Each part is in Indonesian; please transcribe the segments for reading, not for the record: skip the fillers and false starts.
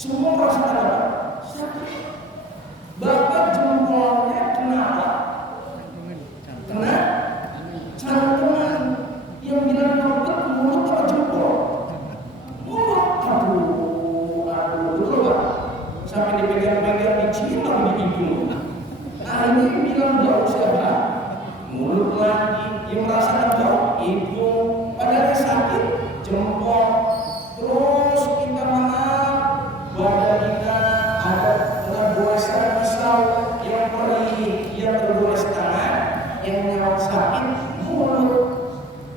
Semua merasakan apa? Sakit. Bahkan jempolnya kena apa? Kena cantungan. Yang bilang rambut mulut atau jempol? Mulut. Aduh, betul Pak. Sampai dipegang-pegang dicium di hidung. Nah ini bilang bau siapa? Mulut lagi. Yang merasakan bau hidung. Padahal sakit jempol. Terus kita maaf badan kita ada goresan pisau yang perih, yang tergores tangan, yang menyerang sakit mulut,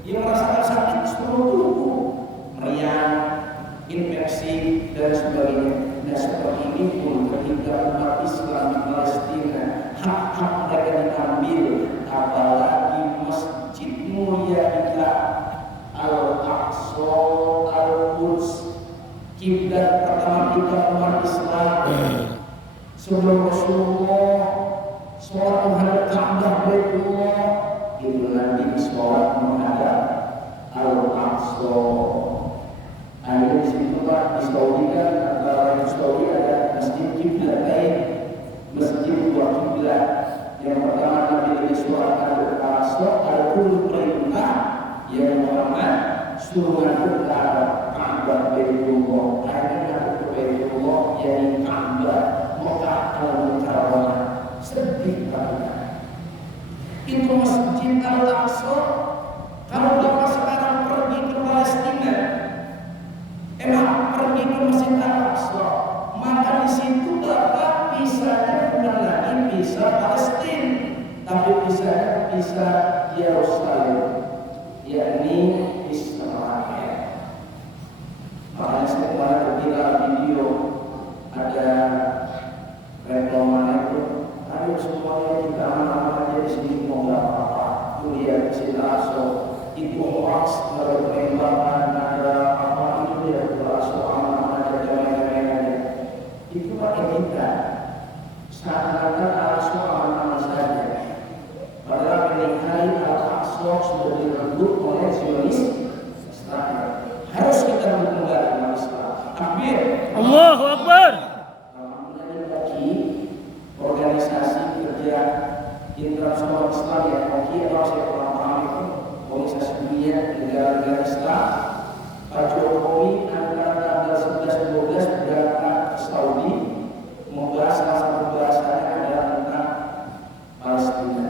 yang merasakan sakit seluruh tubuh, meriang, infeksi dan sebagainya. Nah seperti ini pun ketika umat Islam di Palestina hak-hak mereka diambil, apalagi masjid mulia kita Al-Aqsa, Al-Quds, kiblat pertama kita umat Islam. Sebelum Rasulullah sholat menghadap Ka'bah Baitullah, itu Nabi sholat menghadap Al-Aqsa. Ada di situ Pak, di Saudi kan, antara di Saudi ada masjid kiblat lain, masjid dua kiblat. Yang pertama Nabi lagi sholat Al-Aqsa, Al-Quds perintah, yang Muhammad suruh ngadep ke Ka'bah Baitullah. Akhirnya ngadep ke Baitullah yang Ka'bah Mekah Al-Mukarramah. Sedih banget. Itu masjid Al-Aqsa. Kalau Bapak sekarang pergi ke Palestina, pergi ke masjid Al-Aqsa, maka di situ Bapak pisahnya bukan lagi pisah Palestina, tapi pisah Yerusalem, yakni Israel. Makanya saya kemarin viral video ada reklaman itu, ayo semuanya kita aman-aman aja di sini, mau nggak apa-apa. Itu dia Masjid Al-Aqsa, itu hoax, ada penembakan, ada apa itu dia Al-Aqsa aman-aman aja, damai-damai aja. Itu pakai kita seakan-akan Al-Aqsa aman-aman saja. Padahal menikahi Al-Aqsa sudah direbut oleh Zionis Israel. Harus kita dukung lagi Islam. Takbir. Allahu Akbar. Namanya bagi organisasi kerja internasional Islam ya, OKI atau saya kurang paham itu, organisasi dunia negara-negara Islam. Pak Jokowi antara tanggal 11-12 berangkat ke Saudi membahas salah satu bahasannya adalah tentang Palestina.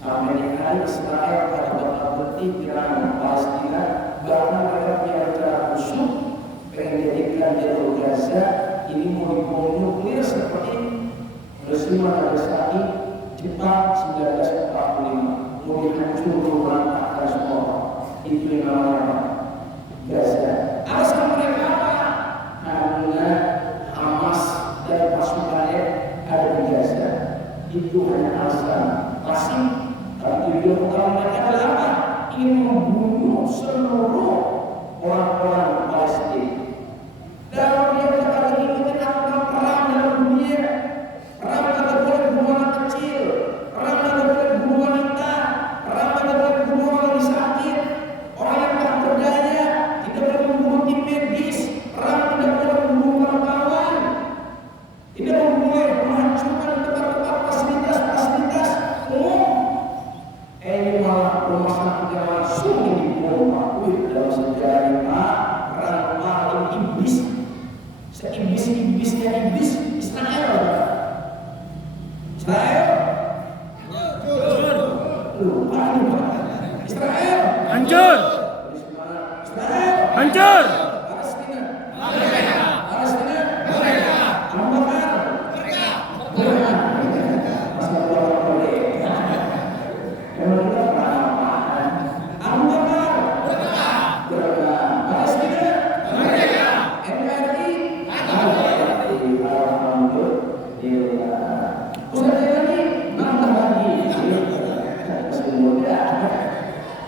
Sampai di hari Israel pada betul-betul pikiran Palestina, bahkan mereka punya rencana khusus pengen jadikan jalur Gaza ini mau dibom nuklir seperti rezim Nagasaki Jepang 1945, mau dihancurkan merantaukan semua. Itu yang namanya Gaza. Alasan mereka apa? Karena Hamas dan pasukannya ada di Gaza. Itu hanya alasan pasti. Tapi tujuan utama mereka adalah apa? Ingin membunuh seluruh orang-orang Palestina. Dan dia kata ikutin aturan perang dalam dunia. Perang tidak boleh bunuh anak kecil, perang tidak boleh bunuh wanita, perang tidak boleh bunuh orang yang sakit, orang yang tak berdaya, tidak boleh membunuh tim medis, perang tidak boleh membunuh wartawan, tidak boleh menghancurkan tempat-tempat fasilitas umum. Ini malah rumah sakit yang langsung dibom. Dalam sejarah kita perang paling iblis, seiblis-iblisnya iblis Israel. Lupa Israel. Hancur. Israel. Hancur. Palestina. Palestina. Ambakar.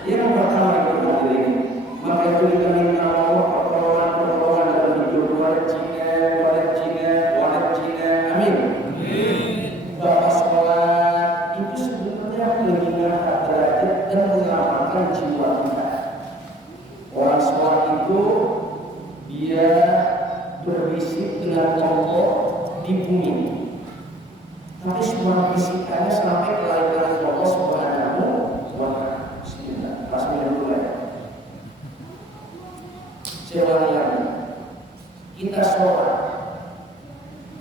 Yang pertama itu hadirin, maka itu kita minta Allah pertolongan dalam hidup walet Cina, amin. Bapak sekolah itu sebenarnya lebih mengangkat derajat dan menyelamatkan jiwa kita. Orang sekolah itu dia berbisik dengan Allah di bumi. Tapi semua bisikannya sampai ke langit Allah Subhanahu wa Ta'ala. Bismillah. Pas mulai. Saya ulangi lagi. Kita sholat.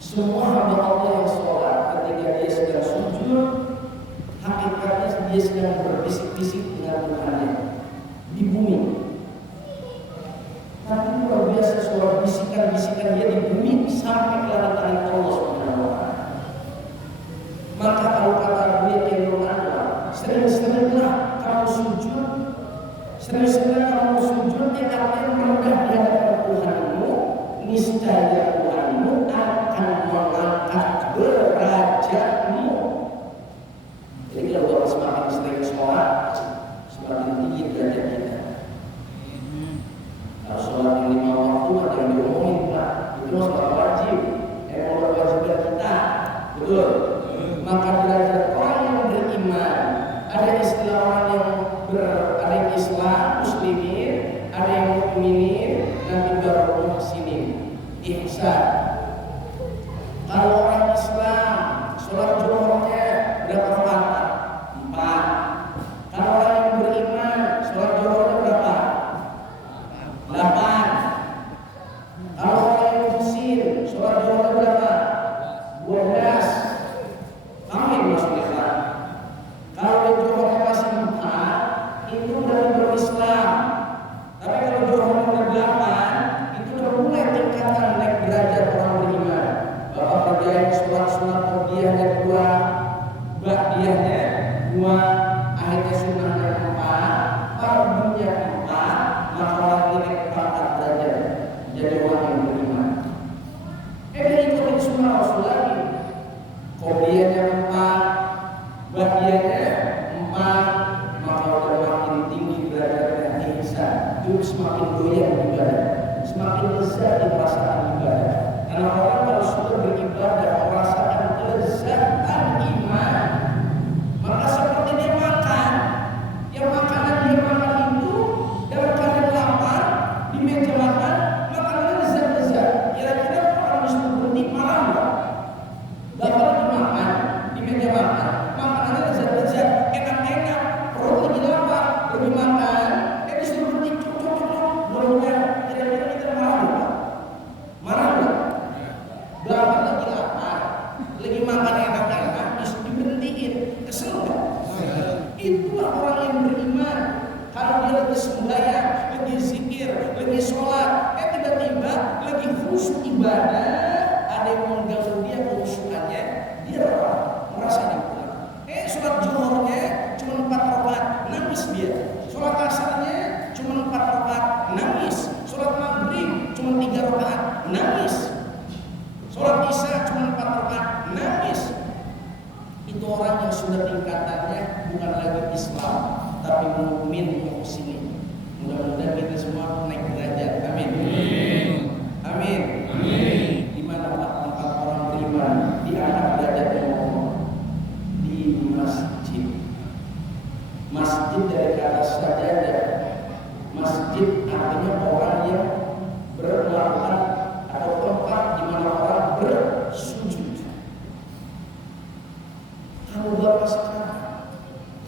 Semua hamba Allah yang sholat ketika dia sedang sujud, hakikatnya dia sedang berbisik-bisik dengan Tuhannya di bumi. Tapi luar biasa suara bisikan-bisikan dia di bumi sampai ke langit Allah Subhanahu wa Ta'ala. Maka kalau kata dia keluar, sering-seringlah kamu sujud, sering-seringlah kamu sujud, artinya merendah di hadapan Tuhanmu, niscaya Tuhanmu akan mengangkat derajatmu. Jadi kalau kita semakin sering sholat, semakin tinggi derajat kita. Kalau sholat yang 5 waktu ada yang diomongin Pak, itu sholat wajib, kewajiban kita, betul. Maka derajat orang yang beriman, ada istilah orang yang ada yang Islam, muslimin, ada yang mukminin, nanti baru muhsinin, ihsan. Kalau orang Islam, sholat zuhurnya berapa rakaat? 4. Kalau orang yang beriman, sholat zuhurnya berapa? 8. Kalau orang yang muhsin, sholat zuhurnya berapa? 12. Amin maksudnya. Kalau zuhurnya masih 4, itu dari berislam. Tapi kalau zuhurnya 8, itu udah mulai tingkatan naik derajat orang beriman. Bapak kerjain sholat-sholat tarbiyahnya 2, ba'diyahnya 2, akhirnya sunnahnya 4, fardunya 4, maka orang ini naik 4 derajat jadi orang yang beriman. Dia ikutin sunnah Rasul lagi. Qobliyahnya 4, ba'diyahnya 4, maka udah makin tinggi derajatnya ihsan. Itu semakin doyan ibadah, semakin lezat di perasaan ibadah. Karena orang kalau sudah beribadah merasakan kelezatan iman, maka seperti dia makan, yang makanan dia makan itu dalam keadaan lapar di meja makan, makanannya lezat-lezat. Kira-kira orang disuruh berhenti marah nggak? Bapak lagi makan di meja makan, makanannya lezat-lezat, enak-enak, perut lagi lapar, lagi makan, disuruh berhenti, belum kira-kira kita marah nggak? Marah nggak? Bapak lagi lapar, lagi makan enak-enak, terus diberhentiin, kesel nggak? Itulah orang yang beriman. Kalau dia lagi sembahyang, lagi zikir, lagi sholat, tiba-tiba lagi khusyuk ibadah, ada yang mengganggu dia khusyukannya, dia merasa dipulang. Sholat zuhurnya cuma 4 rakaat, nangis dia. Sholat asarnya cuma 4 rakaat, nangis. Sholat maghrib cuma 3 rakaat, nangis. Sholat isya cuma 4 rakaat, nangis. Itu orang yang sudah tingkatannya bukan lagi Islam, tapi mukmin muhsinin. Mudah-mudahan kita semua naik derajat. Amin. Amin. Amin. Di mana tempat orang beriman diangkat derajatnya Allah? Di masjid. Masjid dari kata sajadah. Masjid artinya orang yang bermelakukan atau tempat di mana orang bersujud. Kalau Bapak sekarang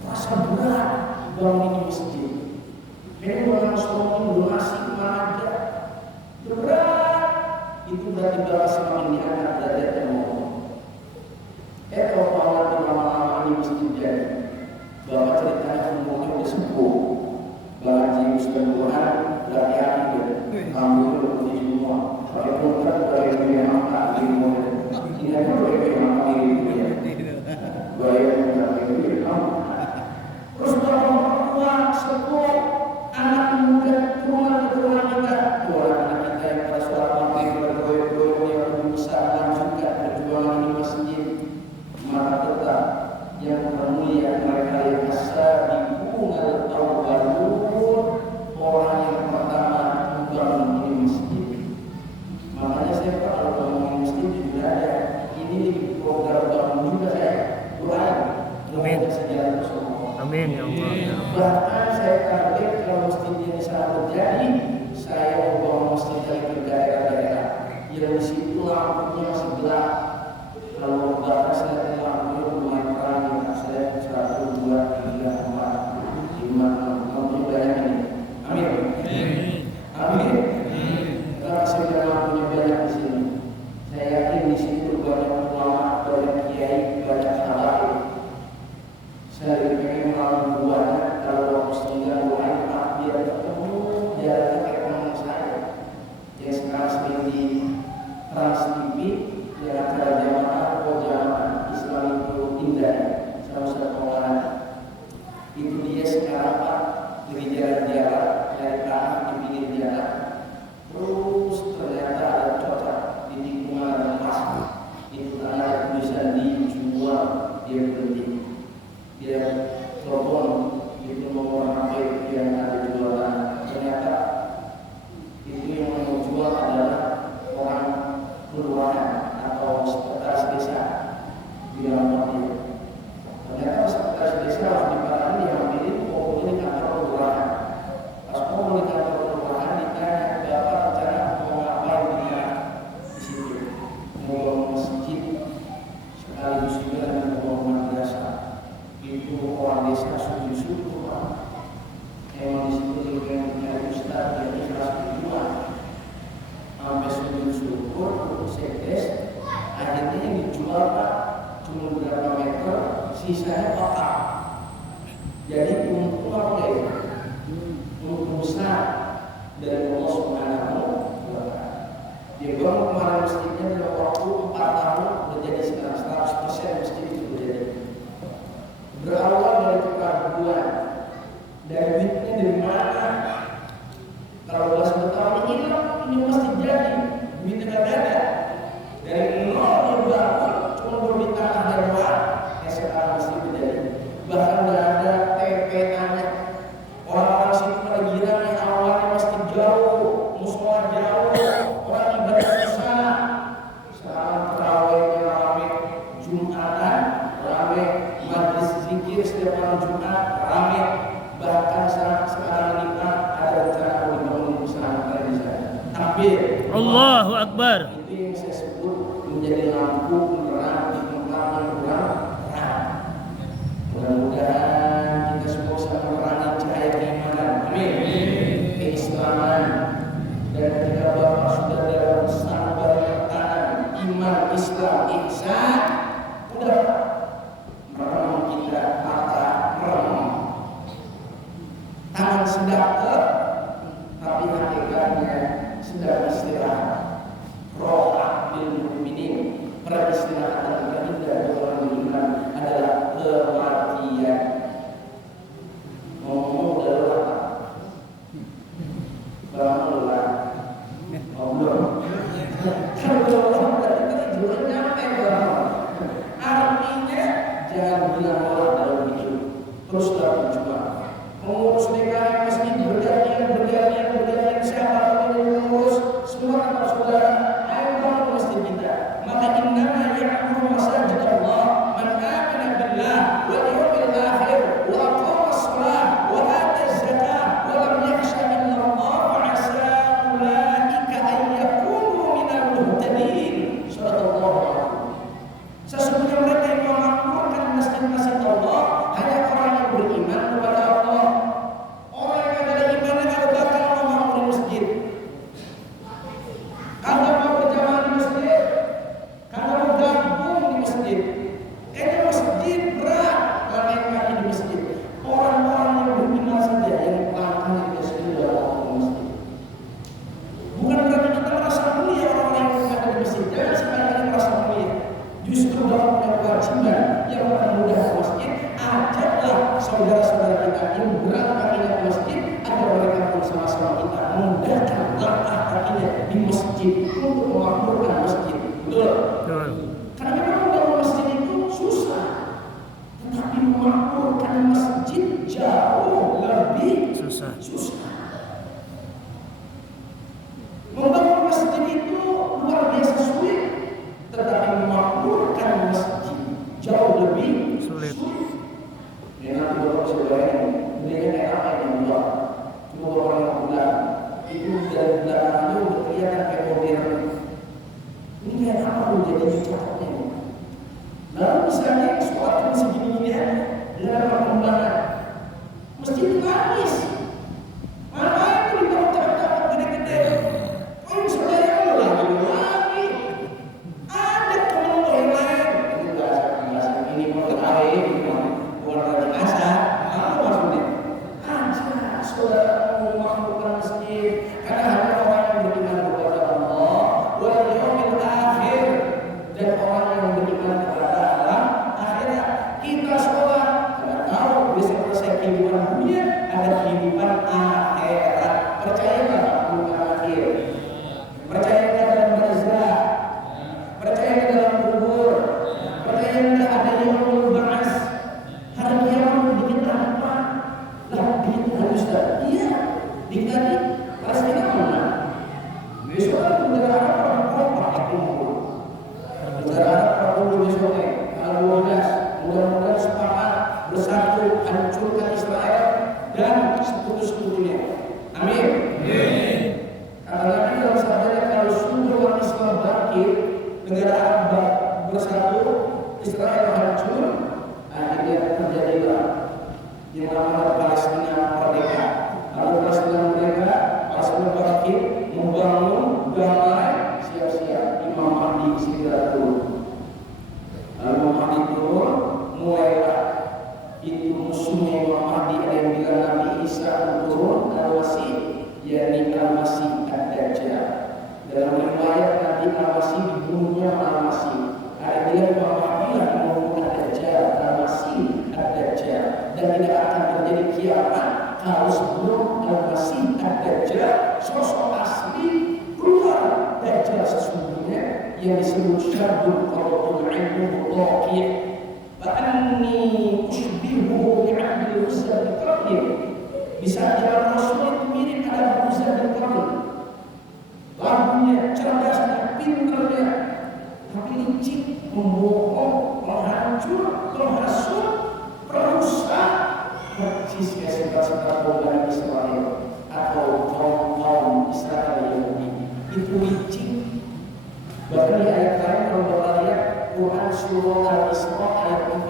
terasa berat bangun di masjid, ini orang Muslim donasi kemana aja, Trans TV yang acara jamaah Islam itu indah sama sekolah itu dia sekarang Pak dari jalan-jalan dari tanah di pinggir jalan terus ternyata ada cocok di lingkungan yang pas itu tanah yang bisa dijual dia beli dia telepon itu nomor HP yang ada di jualan ternyata itu yang mau jual adalah orang kelurahan atau sekretaris desa di dalam dia. Ternyata sekretaris desa harus dipahami yang pilih pokoknya di kantor kelurahan. Pas mau di kantor kelurahan ditanya bapak rencana mau ngapain di situ? Mau bangun masjid sekaligus juga dengan bangun madrasah. Itu orang desa sujud-sujud Pak. Emang di situ juga yang punya ustaz yang ikhlas berjuang. Sampai sujud syukur, sedes, akhirnya yang dijual Pak cuma beberapa meter, sisanya total. Jadi untung apa ya? Untung besar dari Allah Subhanahu wa Ta'ala. Dia bangun kemarin masjidnya dalam waktu 4 tahun udah jadi sekarang 100% masjid itu udah jadi. Berawal dari tukar bulan, dari duitnya dari mana? Kalau belas bertahun ini mesti jadi duitnya nggak ada. Dari nol dia bangun cuma beli tanah dan rumah, sekarang mesti terjadi. Bahkan nggak ada TPA-nya. Orang-orang situ pada girang yang awalnya mesti jauh, musola jauh, orang ibadah susah. Sekarang terawihnya rame, Jumatan rame, majlis zikir setiap malam Jumat rame. Bahkan sekarang ini Pak ada rencana mau dibangun pesantren di sana. Takbir. Allahu Akbar. Itu yang saya sebut menjadi lampu penerang di tempat yang kurang terang. Mudah-mudahan kita semua bisa menerangi cahaya keimanan. Amin. Keislaman. Dan ketika Bapak sudah dalam sabar bertahan iman, Islam, ihsan, udah merem kita mata merem. Tangan sedang tapi hakikatnya sedang istirahat. Roh lil mukminin, peristirahatan terindah bagi orang beriman adalah kematian. Ngomong adalah bangunlah, ngobrol. Kalau orang tadi juga nyampe bangun. Artinya jangan bilang orang dalam hidup, teruslah berjuang. Mengurus DKM meski bergantian siapa yang mengurus semua anak saudara. Ayo bangun masjid kita. Maka innama ya'muru masajid Allah man amana billah wal yawmil akhir wa aqama as-salah wa ata az-zakah wa lam yakhsha illa Allah fa 'asa ulaika an yakunu minal muhtadin. Subhanallah. Sesungguhnya mereka yang memakmurkan masjid-masjid Allah hanya orang yang beriman kepada Allah. Orang yang ada imannya kalau bakal memakmuri masjid. Kalau mau berjamaah di masjid, kalau mau gabung di masjid, ini masjid berat kalau naik kaki di masjid. Orang-orang yang beriman saja yang langkahnya ke masjid. Bukan berarti kita merasa mulia orang-orang yang ada di masjid. Jangan sekali-kali merasa mulia. Justru dalam punya kewajiban yang mempermudah masjid, ajaklah saudara-saudara kita yang berangkat kakinya ke masjid agar mereka pun sama-sama kita memudahkan langkah kakinya di masjid untuk memakmurkan masjid. Betul? Karena memang membangun masjid itu susah, tetapi memakmurkan masjid jauh lebih susah. Membangun masjid itu luar biasa sulit, tetapi memakmurkan masjid jauh lebih sulit. Ya nanti bapak bisa bayangin, belinya kayak apa yang dibuat? Cuma orang yang pulang itu dari belakangnya udah kelihatan kayak modern. Ini kayak apa lu jadi cakapnya ini? Lalu misalnya sholat masih gini-gini aja, dengan perkembangan masjid itu habis. Mana itu dibangun cakap-cakap gede-gede? Oh yang saudara lagi. Ada teman yang lain. Itu bahasa ini mau terakhir. Bukan bahasa, apa maksudnya? Aja, saudara mau memakmurkan masjid, karena hanya orang yang beriman kepada Allah, wal yawmil akhir. bersatu, Israel hancur, akhirnya terjadilah yang namanya Palestina merdeka. Lalu Palestina merdeka, Palestina bangkit, membangun damai, siap-siap Imam Mahdi segera turun. Lalu Imam Mahdi turun, mulailah itu musuhnya Imam Mahdi, ada yang bilang Nabi Isa turun, Al-Masih, yakni Al-Masih Ad-Dajjal. Dalam riwayat Nabi Al-Masih dibunuhnya Al-Masih. Ada yang Imam Mahdi lah membunuh Ad-Dajjal, Al-Masih Ad-Dajjal. Dan tidak akan terjadi kiamat kalau sebelum Al-Masih Ad-Dajjal sosok asli keluar Dajjal sesungguhnya yang disebut Syabdul Qadul Ilmu Taqiyah. Fa'anni ushbihuhu bi'abdil Uzza al-Qadir. Bisa jalan Rasul itu mirip ada Uzza al-Qadir. Lagunya, cerdasnya, pinternya, tapi licik, membohong, menghancur, menghasut, perusak, persis kayak sifat-sifat bangsa Israel atau kaum Israel Yahudi. Itu licik. Bahkan di ayat lain kalau kita lihat Quran surah Al-Isra ayat 4.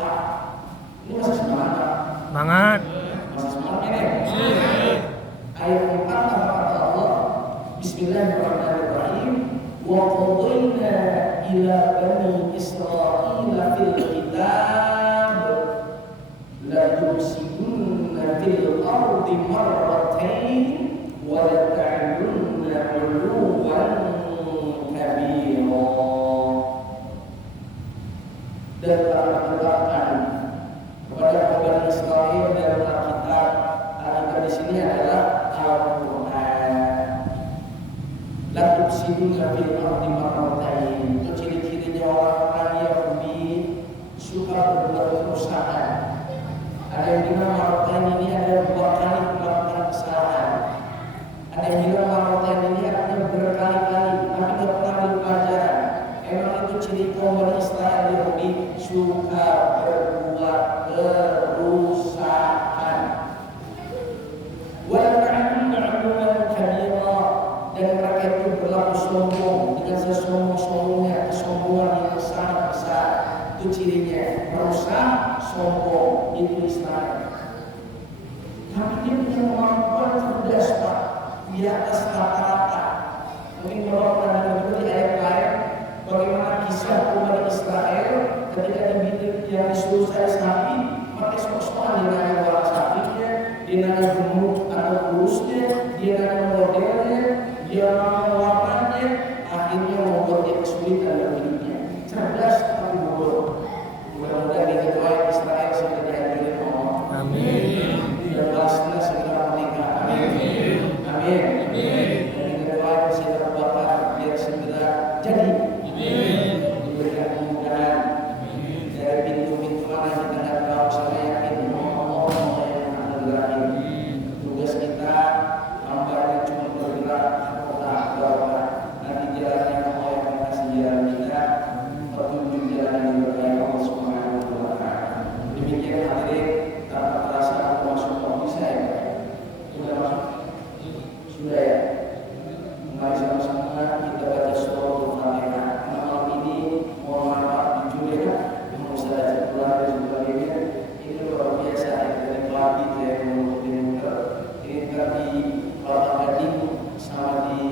Ini masih semangat. Semangat. Masih semangat ini. Ayat 4 kata Allah, Bismillahirrahmanirrahim. Wa qadayna ila bani Israila fil kitab la tufsiduna fil ardi marratayn wa la ta'lunna 'uluwan kabira. Dan telah ditetapkan kepada bani Israel dalam Alkitab. Alkitab di sini adalah Al-Quran. La tufsiduna fil ardi marratayn. Itu ciri-cirinya orang-orang Yahudi suka berbuat kerusakan. Ada yang bilang marratayn ini ada 2 kali melakukan kesalahan. Ada yang bilang marratayn ini artinya berkali-kali tapi tidak pernah dipelajari. Emang itu ciri kaum Bani Israel Yahudi suka berbuat kerusakan. Wa ta'lamu 'uluwan kabira, dan mereka itu berlaku sombong dengan sesombong-sombongnya, kesombongan yang sangat besar. Itu cirinya merusak, sombong, itu Israel. Tapi dia punya kemampuan cerdas Pak, di atas rata-rata. Mungkin kalau pernah dengar juga di ayat lain bagaimana kisah umat Israel ketika dibidik yang disuruh saya sapi, pakai sok-sokan dia nanya warna sapinya, dia nanya gemuk atau kurusnya, dia nanya modelnya, dia nanya warnanya, akhirnya membuat dia kesulitan dalam hidupnya. Cerdas tapi bodoh. Mudah-mudahan kita doain Israel segera dihancurin Allah. Amin. Dan Palestina segera merdeka. Amin. Amin. Dan kita doain segera bakar biar segera jadi. Diberikan kemudahan dari pintu-pintu mana kita tidak tahu, saya yakin Allah yang akan bergerak. Tugas kita hambanya cuma bergerak kota bawah. Nanti jalannya Allah yang akan kasih jalan kita, petunjuk jalan yang berkaya Allah Subhanahu wa Ta'ala. Demikian hadirin, tanpa terasa aku masuk waktu saya. Sudah masuk? Sudah ya? Mari sama-sama kita baca surah Al-Fatihah. Malam ini mohon maaf jujur ya, mau saya pulang dan sebagainya. Ini luar biasa dari pelatih saya muter. Ini tadi Kelapa Gading sama di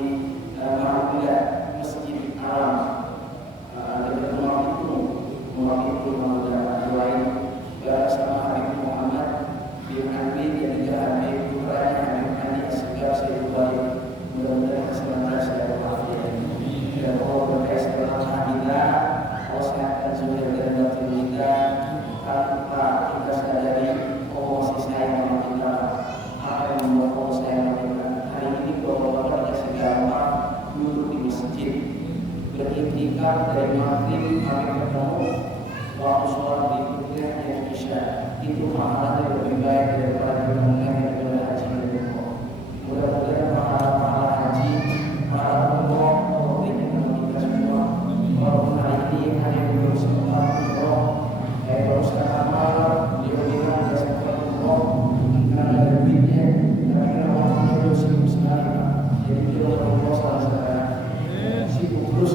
Mahmudiyah Masjid Alam. Ada rumah itu lain bersama Habib Muhammad bin Habib dan juga Habib putranya Habib Ali Asgaf Sayyidullah. Mudah-mudahan keselamatan saya berwafat. Dan Allah berkait dalam kita, Allah sehatkan zuriat dan batin kita tanpa kita sadari Allah masih sayang sama kita. Apa yang membuat Allah sayang sama kita? Hari ini bapak-bapak dikasih gampang duduk di masjid, beriktikaf dari maghrib sampai ketemu waktu sholat berikutnya yang isya. Itu pahalanya lebih baik daripada kita mengenai ibadah haji dan umroh. Mudah-mudahan pahala haji, pahala umroh Allah berikan kepada kita semua. Walaupun hari ini ada yang belum sempat umroh, baru sekarang malam dia bilang dia sempat umroh karena ada duitnya, tapi karena waktunya belum sibuk sekali Pak. Jadi dia umroh salah sekarang sibuk terus.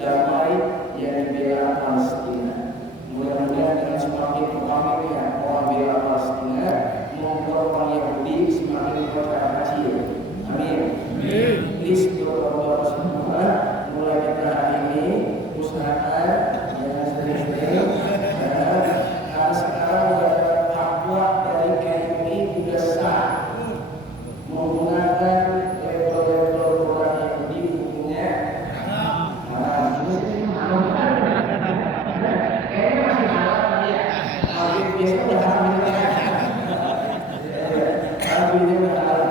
damai yang dibela Palestina. Mudah-mudahan dengan semakin berkembangnya orang bela Palestina, membuat orang Yahudi semakin berkecil. Amin. Please berdoa semua. Mulai kita hari ini usahakan jangan sering-sering. Karena sekarang ada fatwa dari KMI sudah sah menggunakan label-label orang Yahudi hukumnya. Biasa udah haram ini kan? Kalau ini udah haram.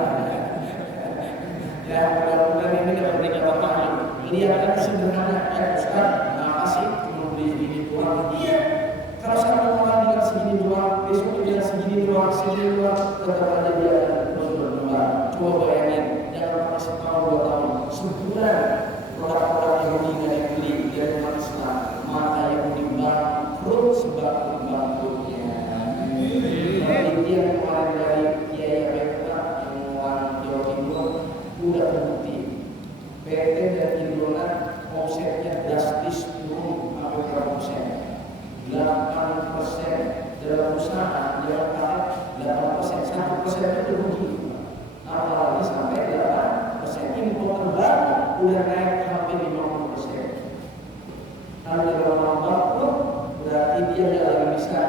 Ya mudah-mudahan ini dapat dikatakan. Lihat kan sederhana ya Ustaz. Kenapa sih cuma beli segini doang? Iya. Kalau satu orang bilang segini doang, besok dia bilang segini doang, tetap aja dia terus berkembang. Coba bayangin, jangan pernah setahun 2 tahun, sebulan produk-produk Yahudi yang dibeli dari umat Islam, maka Yahudi bangkrut sebab bangkrutnya. Penelitian kemarin dari Kiai Abeka yang orang Jawa Timur udah terbukti PT dan Indonat omsetnya drastis turun sampai berapa persen? 8% dalam usaha dalam tarif 8%, 1% itu rugi. Apalagi sampai 8%. Impor terbaru udah naik hampir 50%. Kalau dalam orang bangkrut berarti dia nggak lagi bisa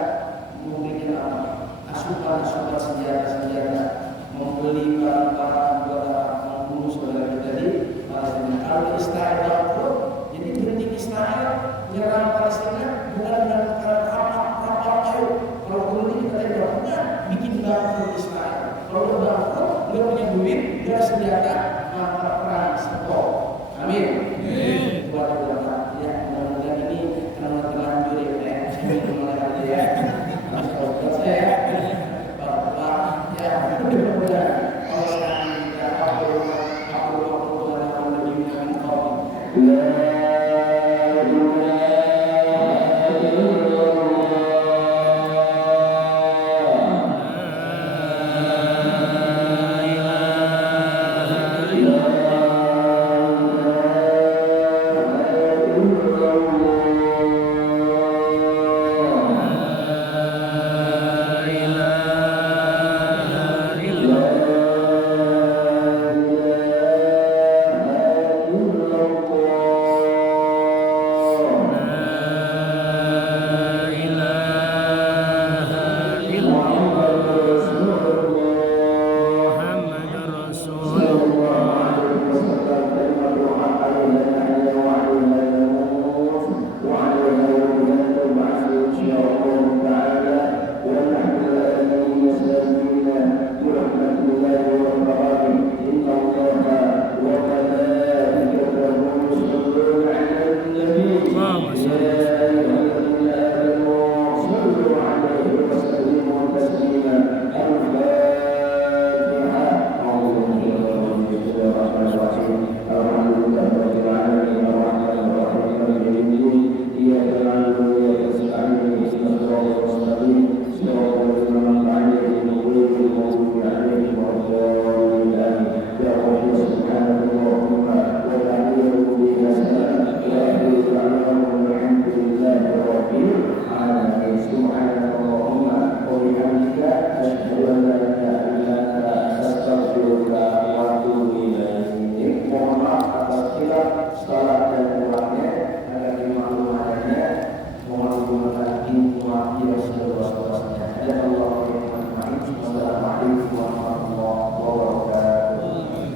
memberikan apa? Asupan senjata, membeli barang-barang buat membunuh saudara kita di Palestina. Kalau Israel bangkrut, jadi berhenti Israel menyerang Palestina bukan dengan kapal ayo. Kalau berhenti kita tidak punya bikin bangkrut Israel. Kalau bangkrut nggak punya duit, nggak senjata,